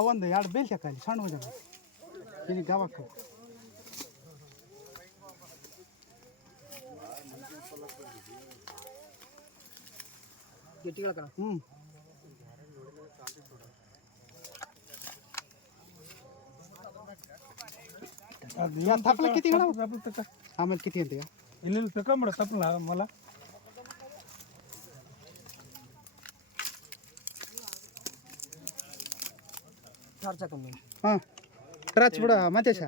ಒಂದು ಎರಡು ಬೇಲ್ ತಕಾಲಿ ಸಣ್ಣ ಹೋದ ಇಲ್ಲಿ ಗಾವಕ್ಕೆ थापला किती घाला आम्हाला किती येते का ಇಲ್ಲಿ ತಕೊಂಬಿಡ ತಪ್ಪಲ ಮೊಲ ಹಾಂ ರಾಚ್ ಬಿಡ ಮತೇಶ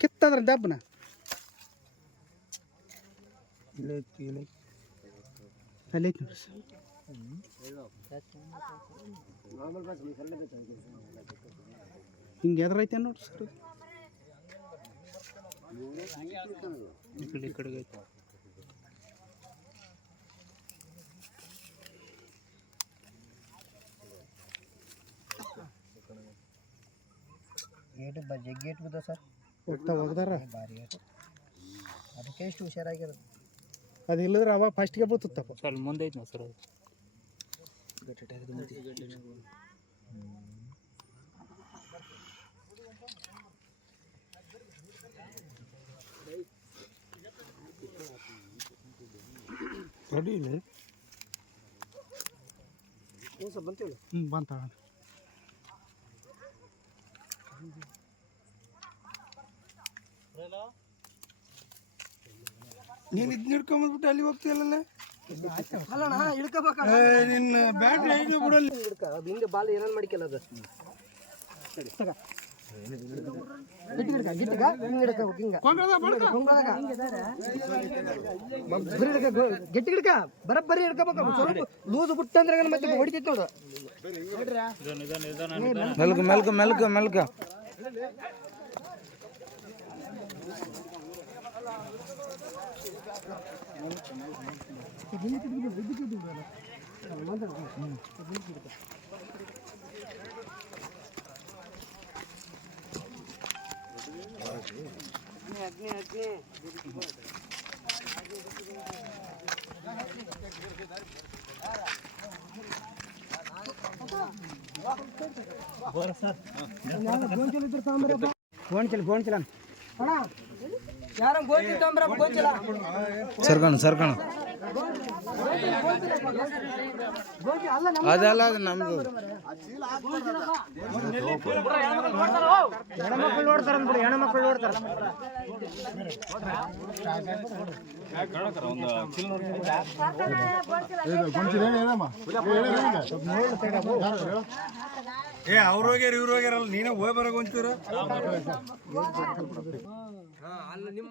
ಕಿತ್ತದ್ರ ಡಬ್ಬನ ಇಲ್ಲಿ ಅಲ್ಲಿ ಐತಿ ಹಿಂಗೆ ಎದ್ರೈತೆ ನೋಡ್ರಿ ಸರ್ ಈ ಕಡೆಗೆ ಐತೆ ಗೇಟ್ ಗೇಟ್ ಬಿದ್ದ ಸರ್ ಹೋಗ್ತಾ ಹೋಗ್ದಾರ ಭಾರಿ ಅದಕ್ಕೆ ಎಷ್ಟು ಹುಷಾರಾಗಿರೋದು ಅದು ಇಲ್ಲದ್ರೆ ಅವಾಗ ಫಸ್ಟ್ಗೆ ಬರ್ತತ್ತಪ್ಪ ಸ್ವಲ್ಪ ಮುಂದೆ ಐತಿ ಸರ್ ಅದು ರೆಡಿ ಇಲ್ಲ ಏನು ಸರ್ ಬಂತೀವಿ ಬಂತ ನೀನು ಇದನ್ನ ಹಿಡ್ಕೊಂಬಂದ್ಬಿಟ್ಟು ಅಲ್ಲಿ ಹೋಗ್ತೀಯಲ್ಲ ಅಲ್ಲಣ್ಣ ಇಳ್ಕೋಬೇಕ ನಿನ್ನ ಬ್ಯಾಟ್ರಿ ಐದು ಬಿಡಲ್ಲಿ ಹಿಡ್ಕ ಅದು ಹಿಂದೆ ಬಾಲ್ ಏನೇನು ಮಾಡಿಕಲ್ಲ ಅದು ಗಟ್ಟಿ ಹಿಡ್ಕ ಬರಬ್ಬರಿ ಹಿಡ್ಕೋಬೇಕು ಸ್ವಲ್ಪ ಲೂಸ್ ಬಿಟ್ಟಂದ್ರೆ ಮತ್ತೆ ಹೊಡಿತೈತಿ ನೋಡು ಮೆಲ್ಕ ಮೆಲ್ಕ ಮೆಲ್ಕ ಮೆಲ್ಕ ಫೋನ್ ಚಲ ಯಾರ ಗೋಚಿ ತಂಬ್ರ ಗೋಚಿಲ್ಲ ಸರ್ಕಣ ಗೋಚಿ ಅಲ್ಲ ಅದೆಲ್ಲ ನಮ್ದು ಹೆಣ್ಮಕ್ಳು ನೋಡ್ತಾರ ಅಂದ್ಬಿಡಿ ಹೆಣ್ಮಕ್ಳು ನೋಡ್ತಾರ ಅವ್ರು ಹೋಗ್ಯಾರ ಇವ್ರು ಹೋಗ್ಯಾರಲ್ಲ ನೀನೇ ಹೋಗಿ ಬರೋಕೆ ಒಂಚೂರು ಅಲ್ಲ ನಿಮ್ಮ